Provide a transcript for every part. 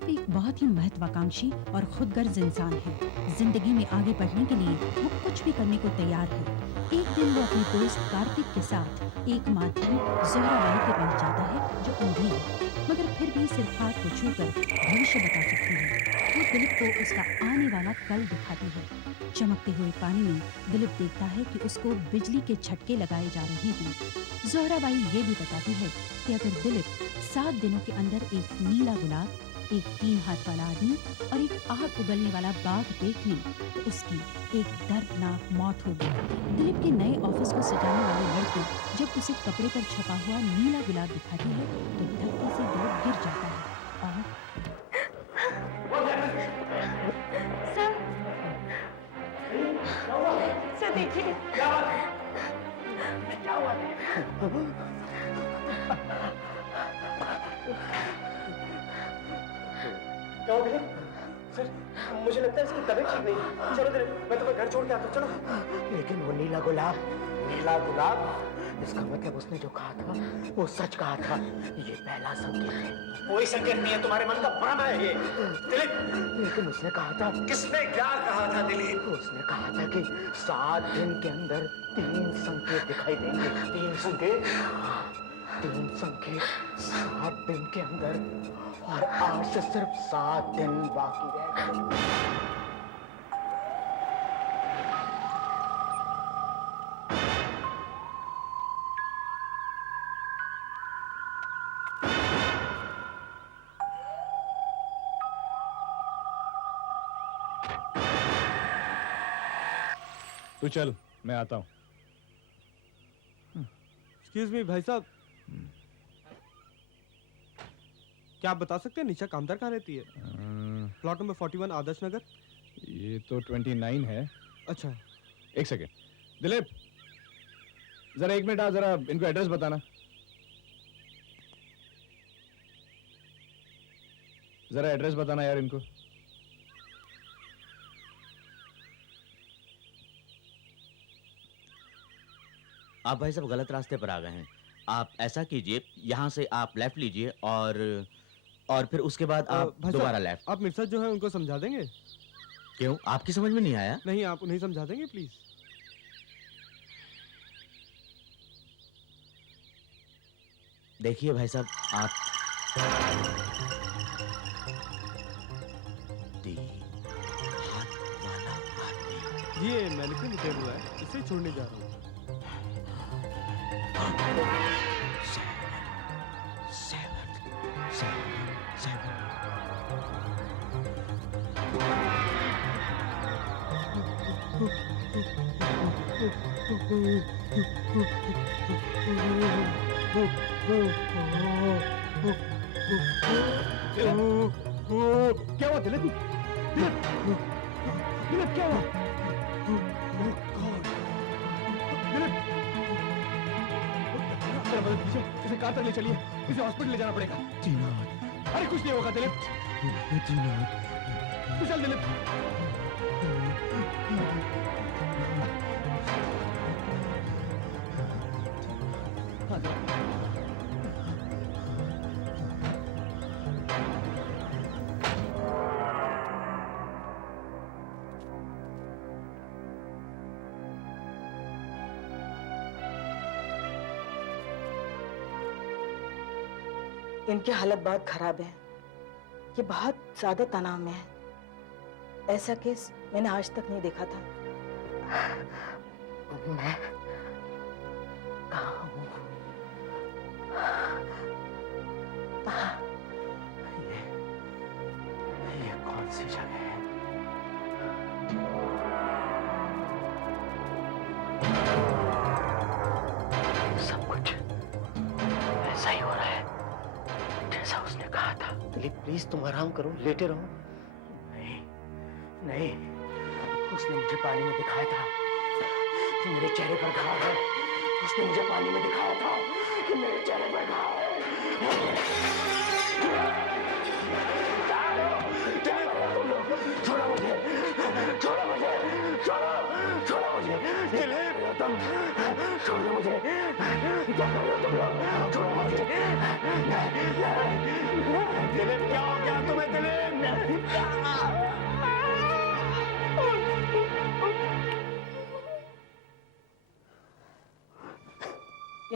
दिलीप एक बहुत ही महत्वाकांक्षी और खुदगर्ज इंसान है। जिंदगी में आगे बढ़ने के लिए वो कुछ भी करने को तैयार है। एक दिन वो अपने दोस्त कार्तिक के साथ एक माध्यम जोहराबाई के पास जाता है जो अंधी है, मगर फिर भी सिर्फ हाथ को छूकर भविष्य बता सकती है। वो दिलीप को उसका आने वाला कल दिखाती है। चमकते हुए पानी में दिलीप देखता है कि उसको बिजली के झटके लगाए जा रहे हैं। जोहराबाई ये भी बताती है कि अगर दिलीप 7 दिनों के अंदर एक नीला गुलाब, एक 3 हाथ वाला आदमी और एक आग उगलने वाला बाघ देख ले तो उसकी एक दर्दनाक मौत होगी। दिलीप के नए ऑफिस को सजाने वाले लड़के जब उसे कपड़े पर छपा हुआ नीला गुलाब दिखाते हैं तो धक्के से दिलीप गिर जाता है और सर देखिए क्या हुआ? क्या हो दिलीप? सर मुझे लगता है इसकी तबीयत ठीक नहीं है। चलो दिलीप, मैं तुम्हें घर छोड़ के आता हूँ। चलो। लेकिन वो नीला गुलाब, इसका मतलब उसने जो कहा था वो सच कहा था। ये पहला संकेत है। कोई संकेत नहीं है, तुम्हारे मन का भ्रम है ये दिलीप। लेकिन उसने कहा था। किसने क्या कहा था दिलीप? उसने कहा था कि 7 दिन के अंदर 3 संकेत दिखाई देंगे। 3 संकेत? 3 संकेत 7 दिन के अंदर, और आज से सिर्फ 7 दिन बाकी रह गए। तू चल, मैं आता हूं। एक्सक्यूज मी भाई साहब, क्या आप बता सकते हैं निशा कामदार कहाँ रहती है? Plot number 41 Adarsh Nagar. ये तो 29 है। अच्छा, एक सेकेंड दिलीप, जरा 1 मिनट आ, जरा इनको एड्रेस बताना। जरा एड्रेस बताना यार इनको। आप भाई साहब गलत रास्ते पर आ गए हैं। आप ऐसा कीजिए, यहाँ से आप लेफ्ट लीजिए और फिर उसके बाद आप दोबारा लेफ्ट। आप मिर्जा जो है उनको समझा देंगे? क्यों, आपकी समझ में नहीं आया? नहीं, आप उन्हें समझा देंगे प्लीज। देखिए भाई साहब, आप 3 हाथ वाला आदमी। ये मैंने निकल हुआ है, इसे छोड़ने जा रहा हूँ। 7 क्या हुआ दिलीप? दिलीप क्या हुआ? इसे कार तक ले चलिए, इसे हॉस्पिटल ले जाना पड़ेगा। अरे कुछ नहीं होगा दिलीप। तू चल दिलीप। इनकी हालत बहुत खराब है। ये बहुत ज्यादा तनाव में है। ऐसा केस मैंने आज तक नहीं देखा था। मैं कहाँ हूँ? ये कौन सी जगह है? सब कुछ ऐसा ही हो रहा है जैसा उसने कहा था। दिलीप प्लीज तुम आराम करो, लेटे रहो। नहीं नहीं, उसने मुझे पानी में दिखाया था कि मेरे चेहरे पर घाव है। उसने मुझे पानी में दिखाया था कि मेरे चेहरे पर घाव है। तुम लोग छोड़ो मुझे, छोड़ो मुझे, छोड़ो मुझे, तुम छोड़ दो मुझे, क्या कर रहे हो तुम लोग? छोड़ो मुझे। दिलीप क्या हो गया तुम्हें दिलीप?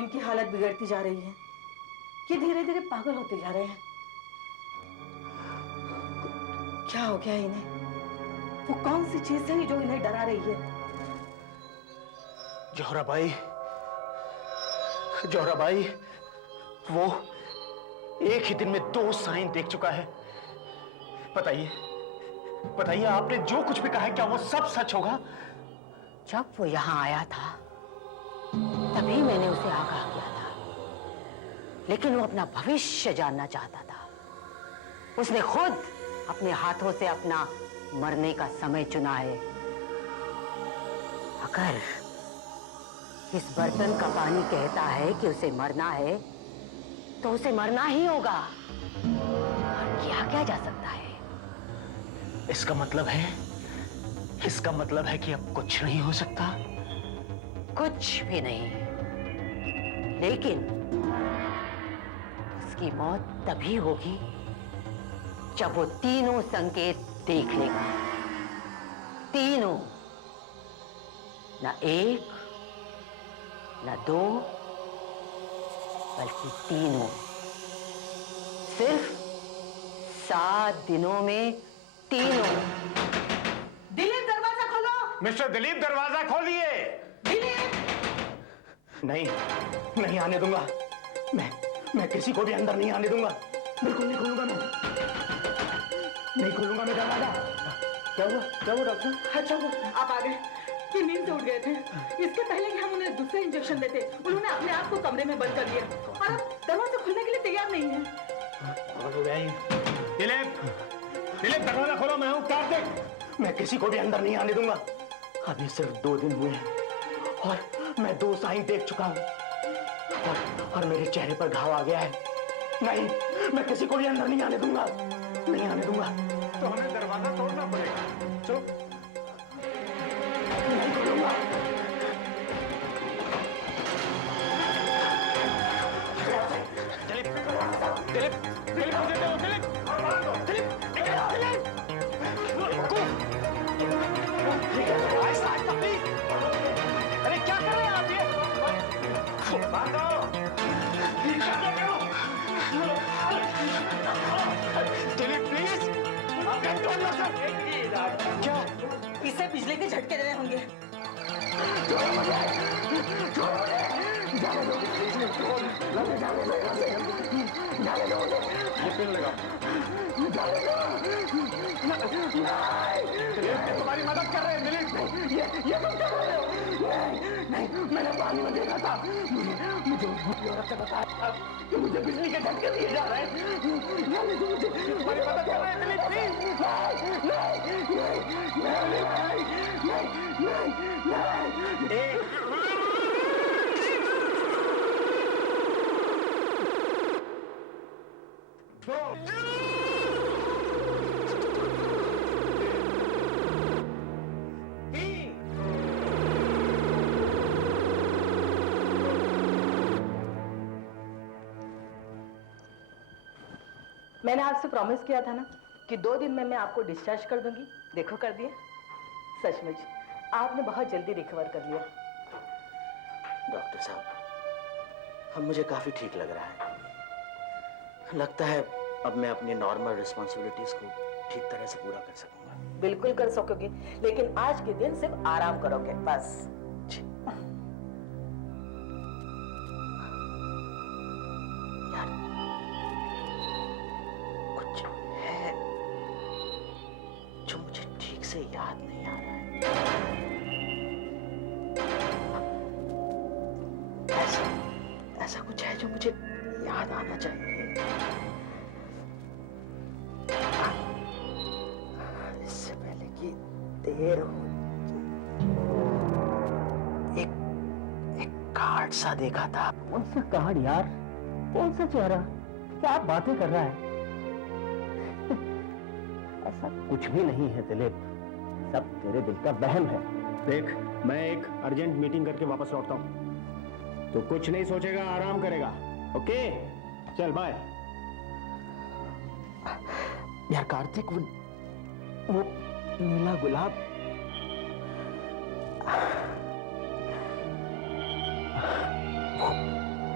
इनकी हालत बिगड़ती जा रही है। ये धीरे धीरे पागल होते जा रहे हैं। क्या हो गया इन्हें? वो कौन सी चीज है जो इन्हें डरा रही है? जोहराबाई, जोहराबाई, वो एक ही दिन में 2 साइन देख चुका है। बताइए, बताइए, आपने जो कुछ भी कहा है क्या वो सब सच होगा? जब वो यहाँ आया था तभी मैंने उसे आगाह किया था, लेकिन वो अपना भविष्य जानना चाहता था। उसने खुद अपने हाथों से अपना मरने का समय चुना है। अगर इस बर्तन का पानी कहता है कि उसे मरना है तो उसे मरना ही होगा। और किया क्या जा सकता है? इसका मतलब है कि अब कुछ नहीं हो सकता। कुछ भी नहीं, लेकिन उसकी मौत तभी होगी जब वो तीनों संकेत देख लेगा। तीनों, न 1, न 2, बल्कि तीनों। सिर्फ 7 दिनों में तीनों। दिलीप, दरवाजा खोलो। मिस्टर दिलीप, दरवाजा खोलिए। नहीं, नहीं आने दूंगा। मैं किसी को भी अंदर नहीं आने दूंगा। बिल्कुल नहीं खोलूंगा। नहीं खोलूंगा मैं दरवाजा। क्या हुआ डॉक्टर? अच्छा हुआ आप आ गए। ये नींद से उठ गए थे। इसके पहले कि हम उन्हें दूसरा इंजेक्शन देते, उन्होंने अपने आप को कमरे में बंद कर लिया और अब दरवाजा खोलने के लिए तैयार नहीं है। दिलीप, दरवाजा खोलो। मैं हूं कार्तिक। मैं किसी को भी अंदर नहीं आने दूंगा। अभी सिर्फ 2 दिन हुए हैं और मैं 2 साइन देख चुका हूं और मेरे चेहरे पर घाव आ गया है। नहीं, मैं किसी को भी अंदर नहीं आने दूंगा। नहीं आने दूंगा। तो हमें दरवाजा तोड़ना पड़ेगा। चलो। नहीं खोलूंगा। दिलीप, मुझे दो। दिलीप, अरे क्या कर रहे हैं आप? ये बांधो। दिलीप प्लीज, क्या? इसे बिजली के झटके देने होंगे। तुम्हारी मदद कर रहे हैं दिलीप। ये तुम कर रहे हो? नहीं, मैंने पानी में देखा था। मुझे उस औरत ने बताया कि मुझे बिजली के झटके दिए जा रहे हैं। तुम्हारी मदद कर रहे हैं दिलीप प्लीज। मैंने आपसे प्रॉमिस किया था ना कि 2 दिन में मैं आपको डिस्चार्ज कर दूंगी। देखो कर दिया। सचमुच आपने बहुत जल्दी रिकवर कर लिया। डॉक्टर साहब, अब मुझे काफी ठीक लग रहा है। लगता है अब मैं अपनी नॉर्मल रिस्पॉन्सिबिलिटीज को ठीक तरह से पूरा कर सकूंगा। बिल्कुल कर सकोगे, लेकिन आज के दिन सिर्फ आराम करोगे बस। यार, कुछ है जो मुझे ठीक से याद नहीं आ रहा है। ऐसा कुछ है जो मुझे याद आना चाहिए। इससे पहले कि देर हो। एक कार्ड सा देखा था। कौन सा कार्ड यार? कौन सा चेहरा? क्या आप बातें कर रहा है? ऐसा कुछ भी नहीं है दिलीप, सब तेरे दिल का वहम है। देख, मैं एक अर्जेंट मीटिंग करके वापस लौटता हूँ। तो कुछ नहीं सोचेगा, आराम करेगा। ओके, चल बाय। यार कार्तिक, वो नीला गुलाब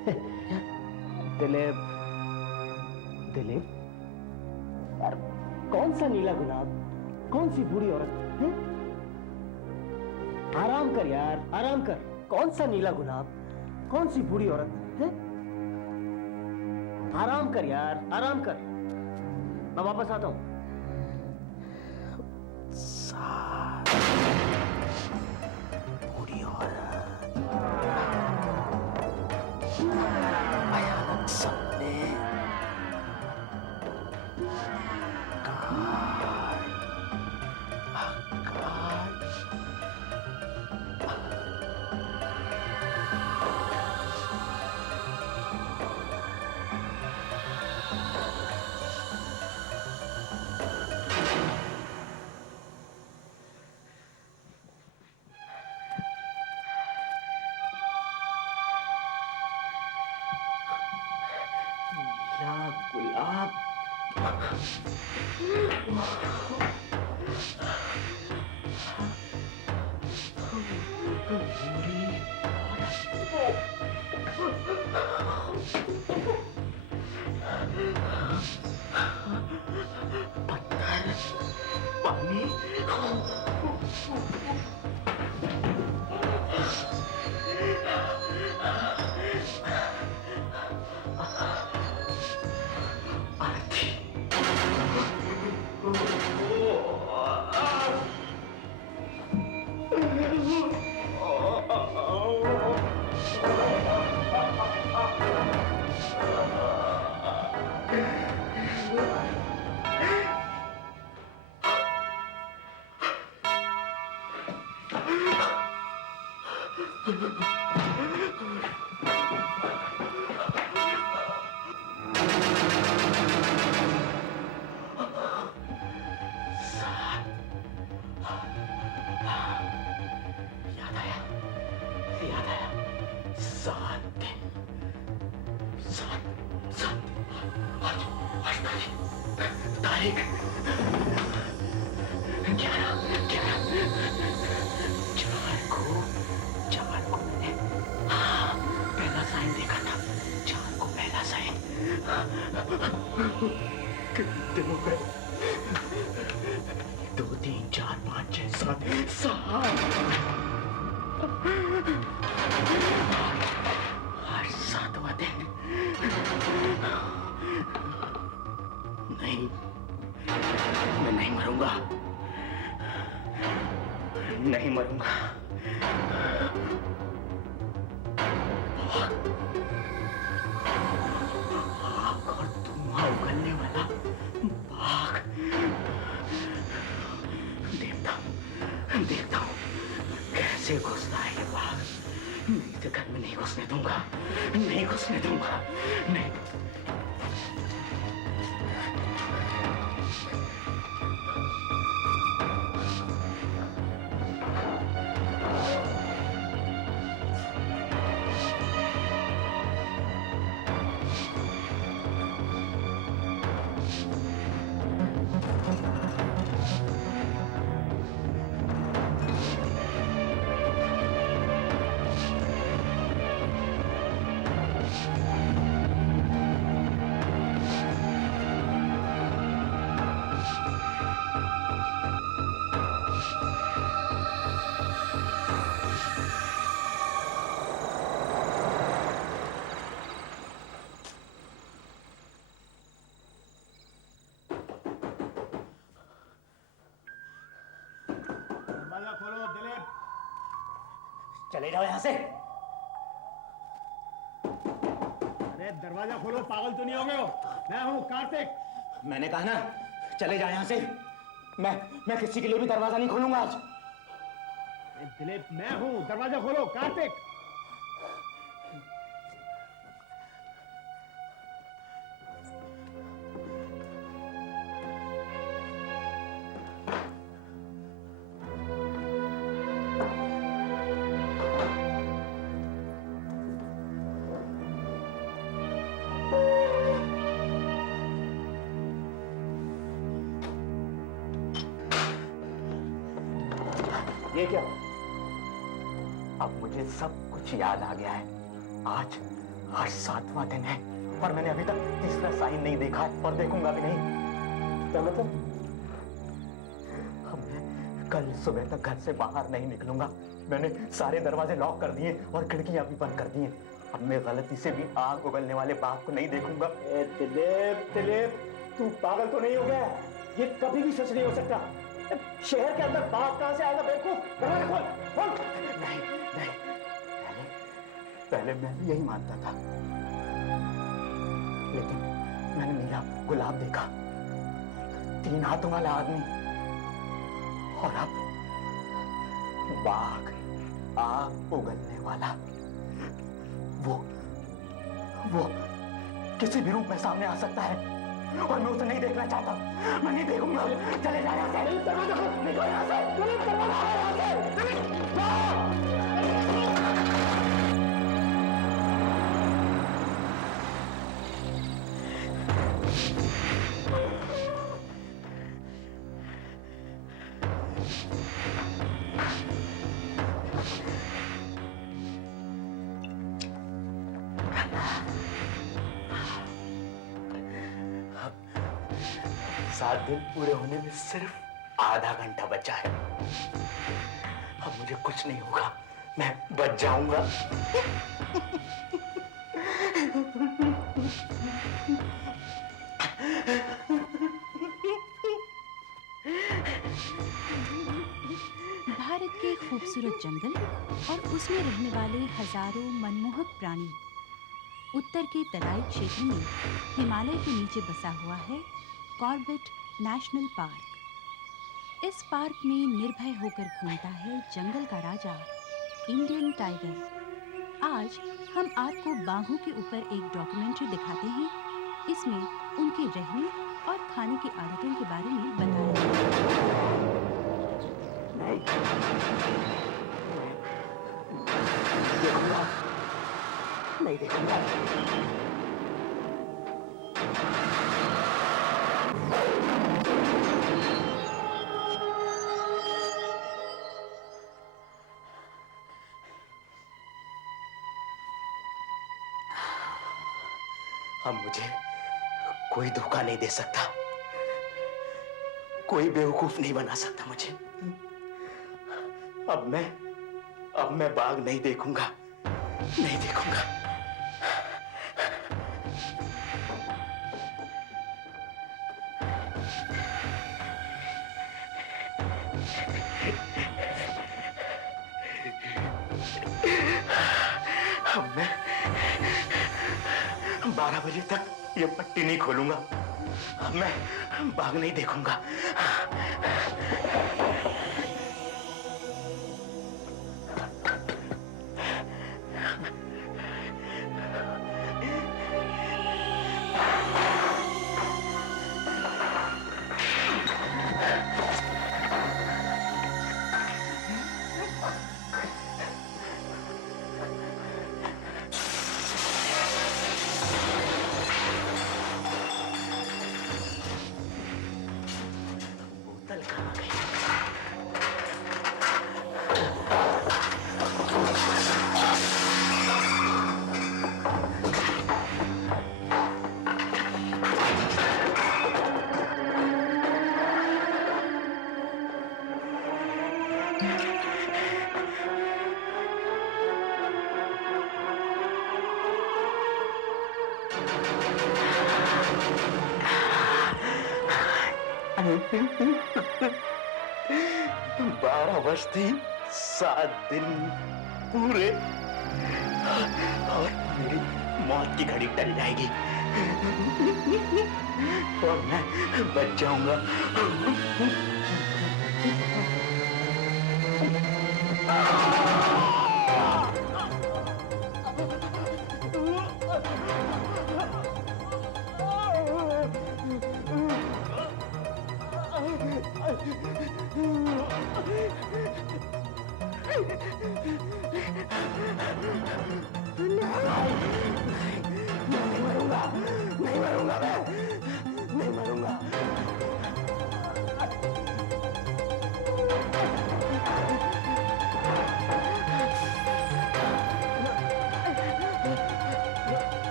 दिलीप, दिलीप, यार कौन सा नीला गुलाब, कौन सी बूढ़ी औरत है? आराम कर यार, आराम कर। कौन सा नीला गुलाब, कौन सी बूढ़ी औरत है? आराम कर यार, आराम कर। मैं वापस आता हूं। बूढ़ी औरत, भयानक सपने, नीला गुलाब। पत्थर, पानी, याद आया। 7 दिन, 7 आज तारीख 4 को मैंने पहला साइन देखा था। 4 को पहला साइन। कितने दिन हो गए? 2, 3, 4, 5, 6, 7 आज 7वां दिन। नहीं, मैं नहीं मरूंगा, नहीं मरूंगा। आग और धुआं उगलने वाला बाघ। देखता हूं कैसे घुसता है ये बाघ। नहीं तो घर में नहीं घुसने दूंगा, नहीं घुसने दूंगा, नहीं। दरवाजा खोलो दिलीप। चले जाओ यहां से। अरे दरवाजा खोलो, पागल तो नहीं हो गए हो? मैं हूँ कार्तिक। मैंने कहा ना, चले जाओ यहां से। मैं किसी के लिए भी दरवाजा नहीं खोलूंगा आज। दिलीप, मैं हूँ, दरवाजा खोलो कार्तिक। ये क्या? अब मुझे सब कुछ याद आ गया है। आज 7वां दिन है और मैंने अभी तक तीसरा साइन नहीं देखा है और देखूंगा भी नहीं। क्या मतलब? मैं कल सुबह तक घर से बाहर नहीं निकलूंगा। मैंने सारे दरवाजे लॉक कर दिए और खिड़कियां भी बंद कर दी हैं। अब मैं गलती से भी आग उगलने वाले बाघ को नहीं देखूंगा। दिलीप, तू पागल तो नहीं हो गया? ये कभी भी सच नहीं हो सकता। शहर के अंदर बाघ कहां से आएगा? बेवकूफ, दरवाजा खोल। नहीं, पहले मैं भी यही मानता था, लेकिन मैंने नीला गुलाब देखा, 3 हाथों वाला आदमी, और अब बाघ, आग उगलने वाला। वो किसी भी रूप में सामने आ सकता है और मैं उसे नहीं देखना चाहता। मैं नहीं देखूंगा। चले जा यहाँ से। निकलो यहाँ से। सात दिन पूरे होने में सिर्फ आधा घंटा बचा है। अब मुझे कुछ नहीं होगा, मैं बच जाऊंगा। भारत के खूबसूरत जंगल और उसमें रहने वाले हजारों मनमोहक प्राणी। उत्तर के तराई क्षेत्र में हिमालय के नीचे बसा हुआ है कॉर्बेट नेशनल पार्क। इस पार्क में निर्भय होकर घूमता है जंगल का राजा इंडियन टाइगर। आज हम आपको बाघों के ऊपर एक डॉक्यूमेंट्री दिखाते हैं। इसमें उनके रहने और खाने की आदतों के बारे में बताया देखूंगा, नहीं देखूंगा। अब मुझे कोई धोखा नहीं दे सकता, कोई बेवकूफ नहीं बना सकता मुझे। अब मैं बाघ नहीं देखूंगा, नहीं देखूंगा। अब मैं 12 बजे तक ये पट्टी नहीं खोलूंगा। अब मैं बाघ नहीं देखूंगा। बारह वर्ष थी, 7 दिन पूरे, और मेरी मौत की घड़ी टल जाएगी और मैं बच जाऊंगा।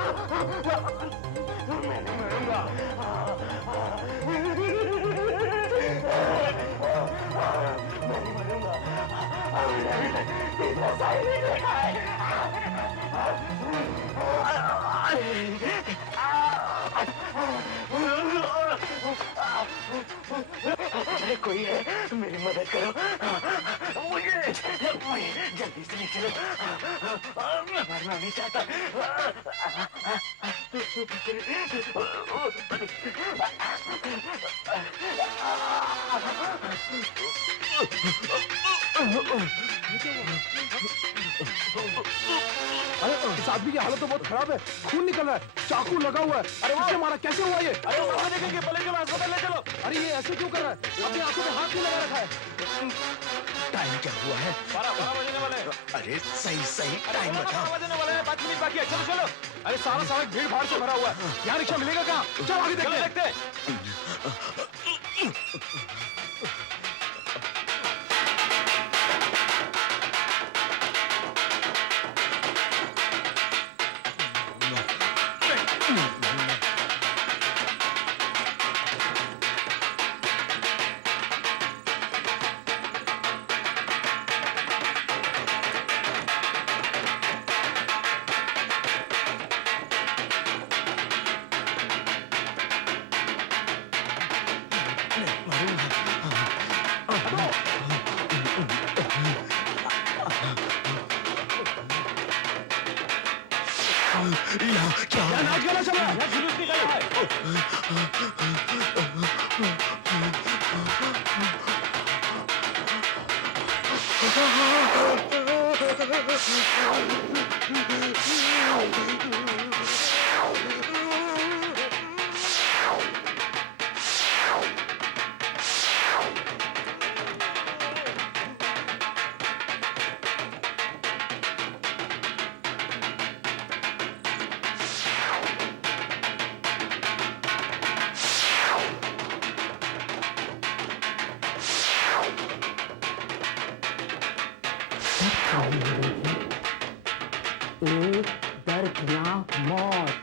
मैं नहीं मरूंगा। मैं नहीं मरूंगा। इतना सही नहीं देखा है। अरे कोई है, मेरी मदद करो। मुझे जल्दी से चलो, मैं मरना नहीं चाहता। अरे इस आदमी की हालत तो बहुत खराब है, खून निकल रहा है, चाकू लगा हुआ है। अरे किसने मारा, कैसे हुआ ये? अरे वो देखेंगे, पहले चलो अस्पताल ले चलो। अरे ये ऐसे क्यों कर रहा है? अपनी आंखों में हाथ क्यों लगा रखा है? टाइम क्या हुआ है? 12 बजने वाले हैं। अरे सही टाइम बताओ। 12 बजने वाले हैं, 5 मिनट बाकी है। चलो चलो। अरे सारा सड़क भीड़ भाड़ से भरा हुआ है, यहाँ रिक्शा मिलेगा कहाँ? चलो आगे देखते हैं। क्या नाच गाना चल रहा है, जुलूस निकल रहा है। एक दर्दनाक मौत।